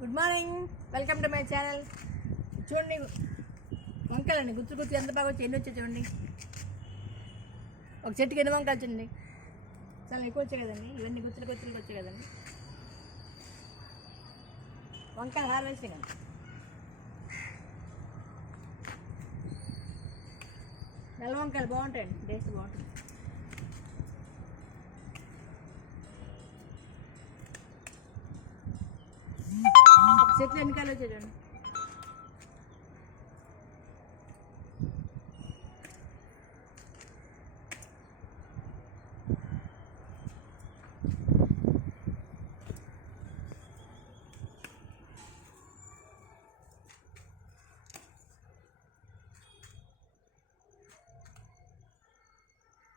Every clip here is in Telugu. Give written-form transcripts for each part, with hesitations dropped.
Good morning, welcome to my channel. చూడండి వంకాయలండి, గుత్తు ఎంత బాగా వచ్చి ఎన్ని వచ్చాయి చూడండి. ఒక చెట్టుకి ఎన్ని వంకాయలు చూడండి, చాలా ఎక్కువ వచ్చాయి కదండి. ఇవన్నీ గుత్తులు వచ్చాయి కదండి. వంకాయలు హార్వెస్టింగ్ అండి. నల్ల వంకాయలు బాగుంటాయండి, టేస్ట్ బాగుంటుంది. చెట్లు ఎన్నికాయలు వచ్చాయి చూడండి.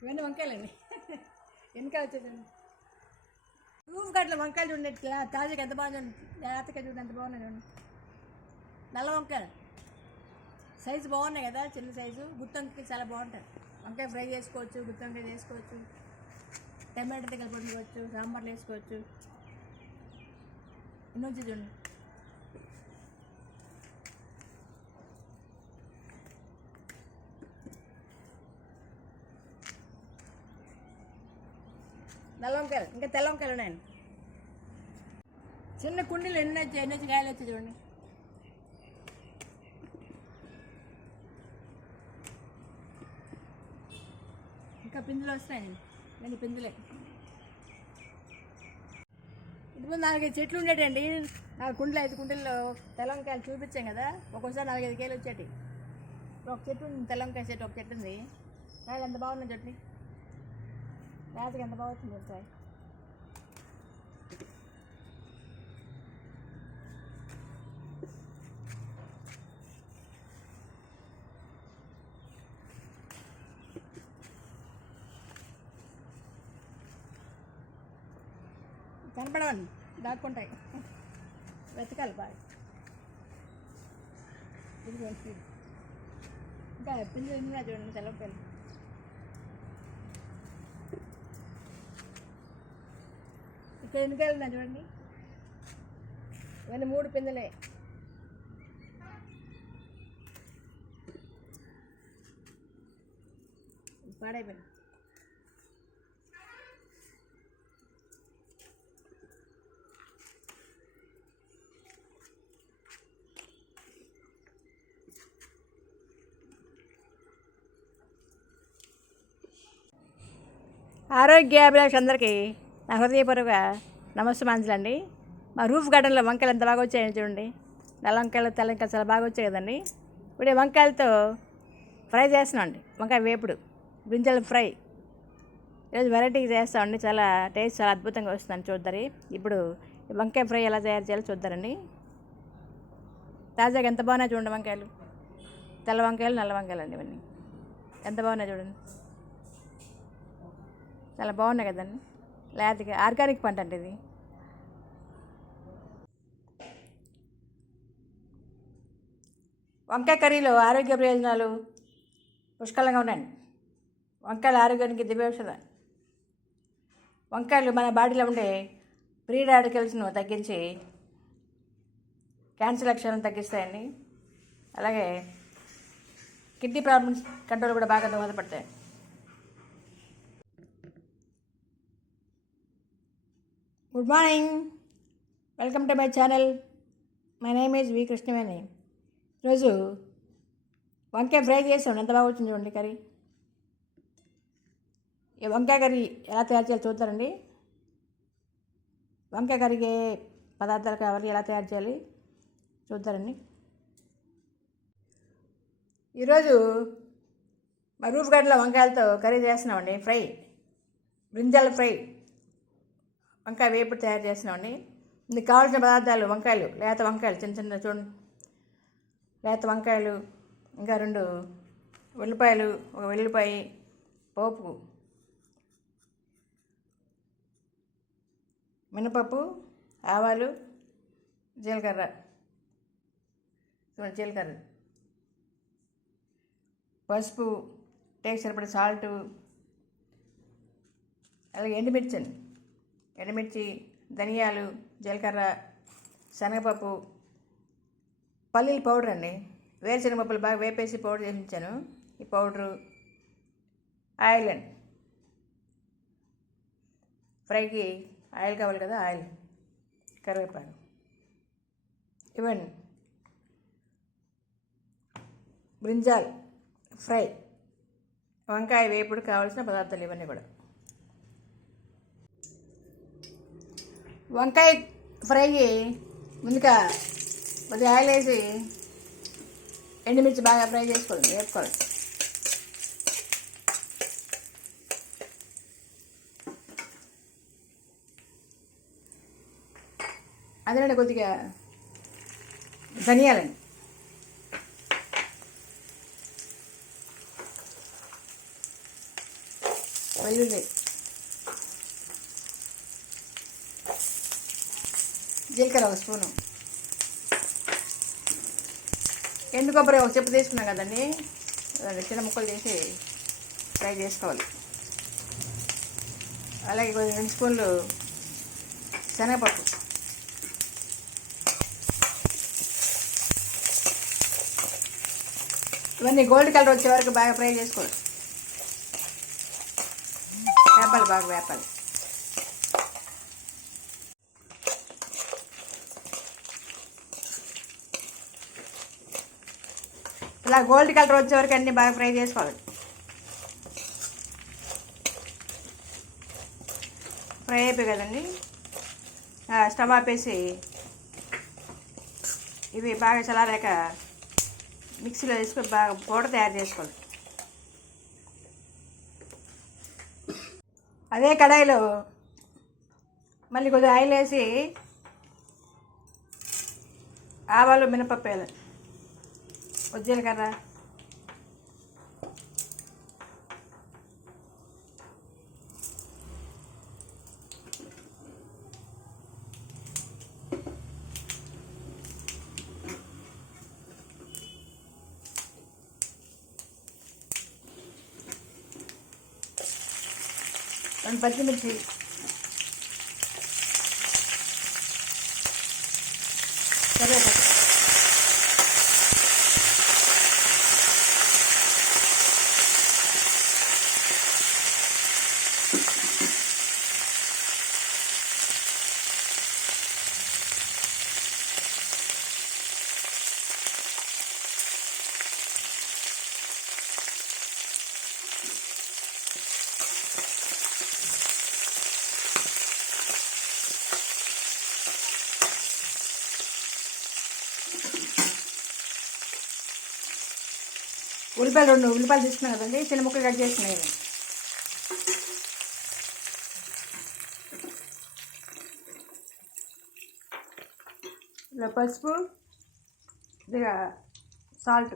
ఇవన్నీ వంకాయలండి, ఎన్నికాయలు వచ్చాయి చూడండి. రూఫ్ గట్ల వంకాయలు చూడండి, తాజాగా ఎంత బాగుంది, లేతగా చూడండి ఎంత బాగున్నాయి చూడండి. నల్ల వంకాయలు సైజు బాగున్నాయి కదా, చిన్న సైజు. గుత్తొంకాయ చాలా బాగుంటుంది. వంకాయ ఫ్రై చేసుకోవచ్చు, గుత్తొంకాయ చేసుకోవచ్చు, టమాటోతో కలిపి వండుకోవచ్చు, సాంబార్లు వేసుకోవచ్చు. ఇన్నొచ్చి చూడండి. నల్ల వంకాయలు, ఇంకా తెల్ల వంకాయలు ఉన్నాయండి. చిన్న కుండీలు ఎన్ని వచ్చి కాయలు వచ్చి చూడండి. ఇంకా పిందులు వస్తాయండి, నేను పిందులే. ఇంతకుముందు 4-5 చెట్లు ఉండేటండి. 4 కుండీలు 5 కుండీల్లో తెల్ల వంకాయలు చూపించాం కదా, ఒక్కోసారి 4-5 కాయలు వచ్చేటి. ఒక చెట్టు ఉంది, తెల్ల వంకాయ చెట్టు ఒక చెట్టు ఉంది. కాయలు ఎంత బాగున్నాయి చట్నీ, లేతగా ఎంత బాగా వచ్చింది సార్. కనపడవండి, దాక్కుంటాయి, వెతకాలి బాగా. ఇంకా పింజలు ఎన్ని చూడండి తెల్లపల్లి. ఇక్కడ ఎన్నికాయలు ఉన్నాయి చూడండి, ఇవన్నీ 3 పిందెలే. పాడైపోయింది. ఆరోగ్యాభిలాష అందరికీ నా హృదయపూర్వక నమస్సుమాంజలండి. మా రూఫ్ గార్డెన్లో వంకాయలు ఎంత బాగా వచ్చాయని చూడండి. నల్ల వంకాయలు, తెల్ల వంకాయలు చాలా బాగా వచ్చాయి కదండి. ఇప్పుడు ఈ వంకాయలతో ఫ్రై చేస్తున్నాం అండి, వంకాయ వేపుడు, బ్రింజల్ ఫ్రై. ఈరోజు వెరైటీగా చేస్తామండి, చాలా టేస్ట్ చాలా అద్భుతంగా వస్తుందండి. చూద్దరి ఇప్పుడు వంకాయ ఫ్రై ఎలా తయారు చేయాలో చూద్దారండి. తాజాగా ఎంత బాగున్నాయి చూడండి వంకాయలు, తెల్ల వంకాయలు, నల్ల వంకాయలు అండి. ఇవన్నీ ఎంత బాగున్నాయి చూడండి, చాలా బాగున్నాయి కదండి. లేతగా ఆర్గానిక్ పంట అండి ఇది. వంకాయ కర్రీలో ఆరోగ్య ప్రయోజనాలు పుష్కలంగా ఉన్నాయండి. వంకాయలు ఆరోగ్యానికి దివ్యౌషధం. వంకాయలు మన బాడీలో ఉండే ఫ్రీ రాడికల్స్ను తగ్గించి క్యాన్సర్ లక్షణాలను తగ్గిస్తాయండి. అలాగే కిడ్నీ ప్రాబ్లమ్స్ కంట్రోల్ కూడా బాగా దోహదపడతాయి. Good morning, welcome to my channel. My name is V Krishnaveni. ఈరోజు వంకాయ ఫ్రై చేసాం, ఎంత బాగా వచ్చింది చూడండి కర్రీ. ఈ వంకాయ కర్రీ ఎలా తయారు చేయాలో చూద్దారండి. వంకాయ కర్రీకి ఏ పదార్థాలు కావాలి, ఎలా తయారు చేయాలి చూద్దారండి. ఈరోజు మా రూఫ్ గార్డెన్లో వంకాయలతో కర్రీ చేస్తున్నామండి, ఫ్రై, బ్రింజాల్ ఫ్రై, వంకాయ వేపుడు తయారు చేస్తున్నామండి. ఇందుకు కావాల్సిన పదార్థాలు వంకాయలు, లేత వంకాయలు చిన్న చిన్న చూడండి, లేత వంకాయలు, ఇంకా 2 ఉల్లిపాయలు, 1 వెల్లుల్లిపాయ, పోపు, మినపప్పు, ఆవాలు, జీలకర్ర, చూడండి జీలకర్ర, పసుపు, టేస్ట్ సరిపడే సాల్టు, అలాగే ఎండుమిర్చి, ధనియాలు, జీలకర్ర, శనగపప్పు, పల్లీల పౌడర్ అండి. వేరుశనగపప్పులు బాగా వేపేసి పౌడర్ చేసి ఉంచాను. ఈ పౌడరు, ఆయిల్ అండి, ఫ్రైకి ఆయిల్ కావాలి కదా, ఆయిల్, కరివేపాకు ఇవ్వండి, బ్రింజాల్ ఫ్రై, వంకాయ వేపుడు కావాల్సిన పదార్థాలు ఇవన్నీ కూడా. వంకాయ ఫ్రైకి ముందుగా కొద్దిగా ఆయిల్ వేసి ఎండుమిర్చి బాగా ఫ్రై చేసుకోండి, వేపుకోవాలి. అందులో కొద్దిగా ధనియాలండి, వెల్లుల్లి, జీలకర్ర ఒక స్పూను, ఎండు కొబ్బరి ఒక చెప్పు తీసుకున్నాం కదండి, చిన్న ముక్కలు చేసి ఫ్రై చేసుకోవాలి. అలాగే కొంచెం 2 స్పూన్లు శనగపప్పు, ఇవన్నీ గోల్డ్ కలర్ వచ్చే వరకు బాగా ఫ్రై చేసుకోవాలి. వేపాలి, బాగా వేపాలి. ఇలా గోల్డ్ కలర్ వచ్చే వరకు అన్నీ బాగా ఫ్రై చేసుకోవాలి. ఫ్రై అయిపోయి కదండి, స్టవ్ ఆపేసి ఇవి బాగా చల్లారాక మిక్సీలో వేసుకొని బాగా పౌడర్ తయారు చేసుకోవాలి. అదే కడాయిలో మళ్ళీ కొద్దిగా ఆయిల్ వేసి ఆవాలు, మినపప్పు వేయాలి, జీలకర్ర, పచ్చిమిర్చి, కరివేపాకు, ఉల్లిపాయలు 2 ఉల్లిపాయలు తీసుకున్నాను కదండి, చిన్న ముక్కలు కట్ చేసుకున్నాయి. ఇలా పసుపు, ఇదిగా సాల్ట్,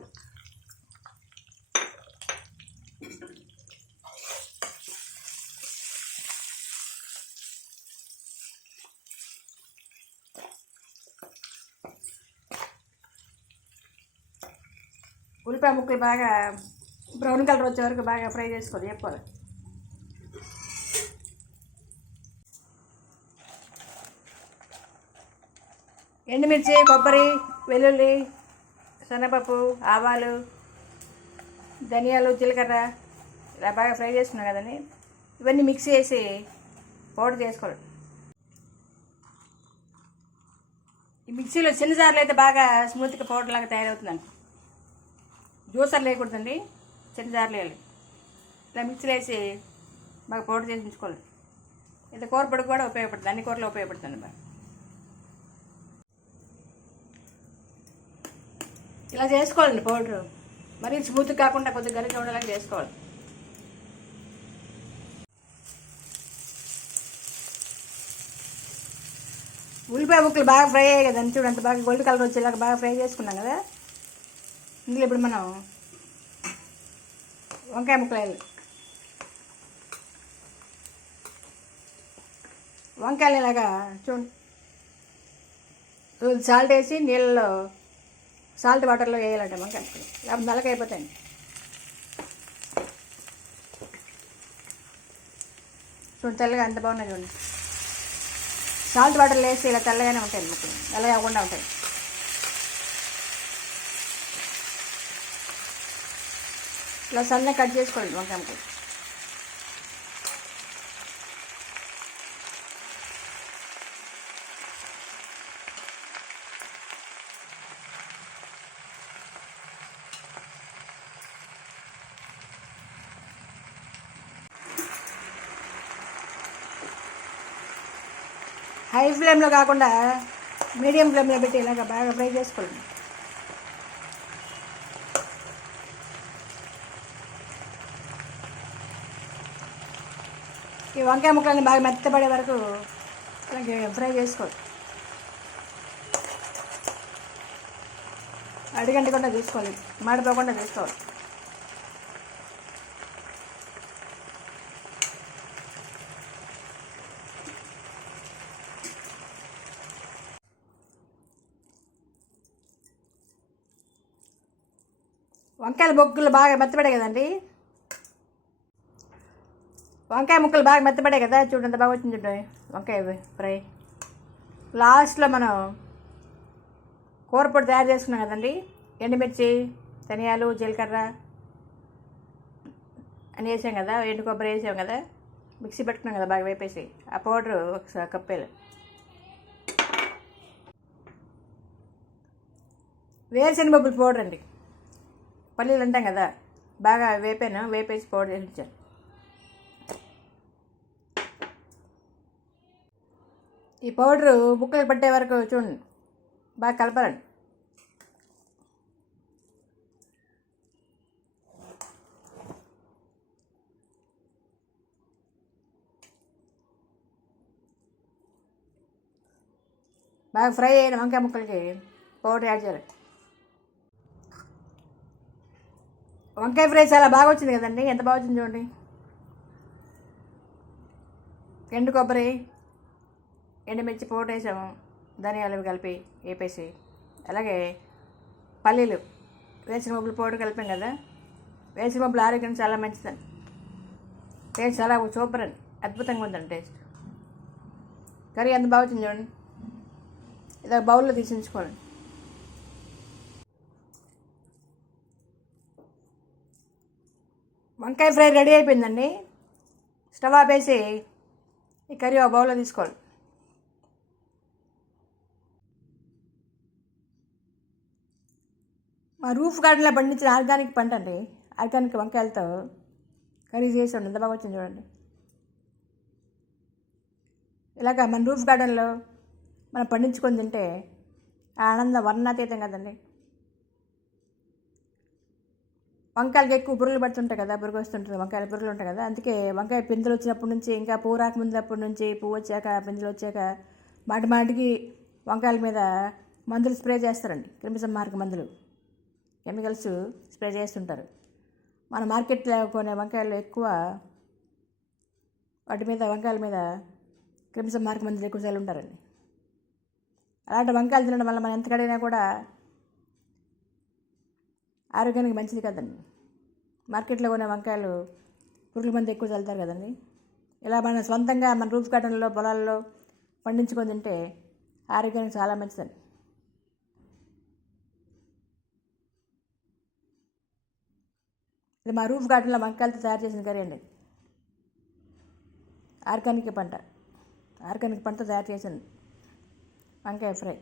ఉల్లిపాయ ముక్కలు బాగా బ్రౌన్ కలర్ వచ్చే వరకు బాగా ఫ్రై చేసుకోవాలి, చెప్పాలి. ఎండుమిర్చి, కొబ్బరి, వెల్లుల్లి, శనగపప్పు, ఆవాలు, ధనియాలు, జీలకర్ర ఇలా బాగా ఫ్రై చేసుకున్నాం కదండి, ఇవన్నీ మిక్స్ చేసి పౌడర్ చేసుకోవాలి. ఈ మిక్సీలో చిన్న జార్లు అయితే బాగా స్మూత్గా పౌడర్ లాగా తయారవుతుందండి. జ్యూసర్ లేకూడదండి, చిన్న జార్లు వేయాలి. ఇలా మిక్సీలో వేసి బాగా పౌడర్ చేసి ఉంచుకోవాలి. ఇది కూర పొడికి కూడా ఉపయోగపడుతుంది, అన్ని కూరలో ఉపయోగపడుతుంది బాగా. ఇలా చేసుకోవాలండి పౌడరు, మరీ స్మూత్ కాకుండా కొద్దిగా గరిగా ఉండేలాగా చేసుకోవాలి. ఉల్లిపాయ ముక్కలు బాగా ఫ్రై అయ్యాయి కదండి, చూడండి అంత బాగా గోల్డ్ కలర్ వచ్చేలాగా బాగా ఫ్రై చేసుకున్నాం కదా. ఇందులో ఇప్పుడు మనం వంకాయ ముక్కలు వేయాలి. వంకాయలు ఇలాగా చూడండి, సాల్ట్ వేసి నీళ్ళలో సాల్ట్ వాటర్లో వేయాలంటే వంకాయ ముక్కలు, లేకపోతే నల్లగా అయిపోతాయండి. చూడండి తెల్లగా ఎంత బాగున్నాయి చూడండి. సాల్ట్ వాటర్లో వేసి ఇలా తెల్లగానే ఉంటాయి ముక్కలు, నల్లగా అవ్వకుండా ఉంటాయి. ఇలా సన్నగా కట్ చేసుకోండి వంకాయ ముక్కలు. హై ఫ్లేమ్లో కాకుండా మీడియం ఫ్లేమ్లో పెట్టి ఇలాగ బాగా ఫ్రై చేసుకోండి. ఈ వంకాయ ముక్కలని బాగా మెత్తపడే వరకు అలాగే ఫ్రై చేసుకోండి. అడిగంటకుండా తీసుకోవాలి, మాడిపోకుండా తీసుకోవాలి. వంకాయల బొగ్గులు బాగా మెత్తపడే కదండి, వంకాయ ముక్కలు బాగా మెత్తపడే కదా, చూడండి ఎంత బాగా వచ్చింది చూడండి వంకాయ ఫ్రై. లాస్ట్లో మనం కూరపొడి తయారు చేసుకున్నాం కదండి, ఎండుమిర్చి, ధనియాలు, జీలకర్ర అని వేసాం కదా, ఎండు కొబ్బరి వేసాం కదా, మిక్సీ పెట్టుకున్నాం కదా బాగా వేపేసి, ఆ పౌడరు ఒకసారి కప్పేలు. వేరుశనగపప్పుల పౌడర్ అండి, పల్లీలు అంటాం కదా, బాగా వేపేసి పౌడర్ చేసి ఇచ్చాను. ఈ పౌడరు ముక్కలు పట్టే వరకు చూడండి బాగా కలపాలండి. బాగా ఫ్రై అయిన వంకాయ ముక్కలకి పౌడర్ యాడ్ చేయాలి. వంకాయ ఫ్రై చాలా బాగా వచ్చింది కదండి, ఎంత బాగా వచ్చింది చూడండి. ఎండు కొబ్బరి, ఎండుమిర్చి పౌడర్ వేసాము, ధనియాలు కలిపి వేపేసి, అలాగే పల్లీలు, వేరుశనగపప్పుల పౌడర్ కలిపాం కదా. వేరుశనగపప్పులు ఆరోగ్యం చాలా మంచిదండి, టేస్ట్ చాలా సూపర్ అండి, అద్భుతంగా ఉందండి టేస్ట్. కర్రీ ఎంత బాగా వచ్చింది చూడండి. ఇదో బౌల్లో తీసి ఉంచుకోండి. వంకాయ ఫ్రై రెడీ అయిపోయిందండి. స్టవ్ ఆపేసి ఈ కర్రీ ఒక బౌల్లో తీసుకోవాలి. మా రూఫ్ గార్డెన్లో పండించిన ఆర్గానిక్ పంట అండి, ఆర్గానిక్ వంకాయలతో కర్రీ చేసాడు, ఎంత బాగా వచ్చింది చూడండి. ఇలాగ మన రూఫ్ గార్డెన్లో మనం పండించుకొని తింటే ఆ ఆనందం వర్ణాతీతం కదండి. వంకాయలకి ఎక్కువ పురుగులు పడుతుంటాయి కదా, పురుగు వస్తుంటుంది, వంకాయల పురుగులు ఉంటాయి కదా, అందుకే వంకాయ పిందెలు వచ్చినప్పటి నుంచి, ఇంకా పువ్వు రాకముందప్పటి నుంచి, పువ్వు వచ్చాక, పిందెలు వచ్చాక మాటికి వంకాయల మీద మందులు స్ప్రే చేస్తారండి, క్రిమిసంహారక మందులు, కెమికల్స్ స్ప్రే చేస్తుంటారు. మన మార్కెట్లో కొనే వంకాయలు ఎక్కువ వాటి మీద, వంకాయల మీద క్రిమిసంహారక మందులు ఎక్కువ చల్లి ఉంటారండి. అలాంటి వంకాయలు తినడం వల్ల మనం ఎంత కడిగినా కూడా ఆరోగ్యానికి మంచిది కదండి. మార్కెట్లో కొనే వంకాయలు పురుగుల మందు ఎక్కువ చల్లుతారు కదండి. ఇలా మన సొంతంగా మన రూఫ్ గార్డెన్లో, పొలాల్లో పండించుకొని తింటే ఆరోగ్యానికి చాలా మంచిదండి. ఇది మా రూఫ్ గార్డెన్లో వంకాయలతో తయారు చేసిన కర్రీ అండి, ఆర్గానిక్ పంటతో తయారు చేసింది వంకాయ ఫ్రై.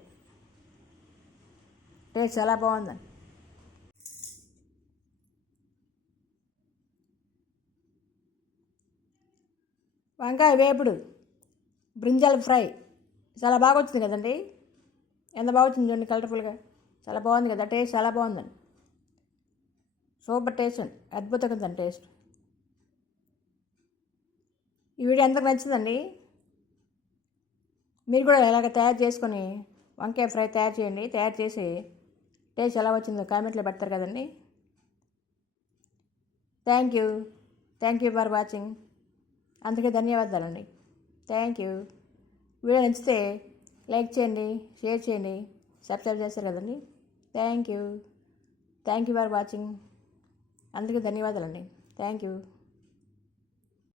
టేస్ట్ చాలా బాగుందండి. వంకాయ వేపుడు, బ్రింజాల్ ఫ్రై చాలా బాగా వచ్చింది కదండి, ఎంత బాగా వచ్చింది చూడండి, కలర్ఫుల్గా చాలా బాగుంది కదా, టేస్ట్ చాలా బాగుందండి, సూపర్ టేస్ట్ అండి, అద్భుతంగా ఉందండి టేస్ట్. ఈ వీడియో ఎంతకు నచ్చిందండి. మీరు కూడా ఇలాగ తయారు చేసుకొని వంకాయ ఫ్రై తయారు చేయండి. తయారు చేసి టేస్ట్ ఎలా వచ్చిందో కామెంట్లో పెడతారు కదండి. Thank you for watching. అందుకే ధన్యవాదాలండి. Thank you. వీడియో నచ్చితే లైక్ చేయండి, షేర్ చేయండి, సబ్స్క్రైబ్ చేస్తారు కదండి. Thank you for watching. అందుకే ధన్యవాదాలండి. Thank you.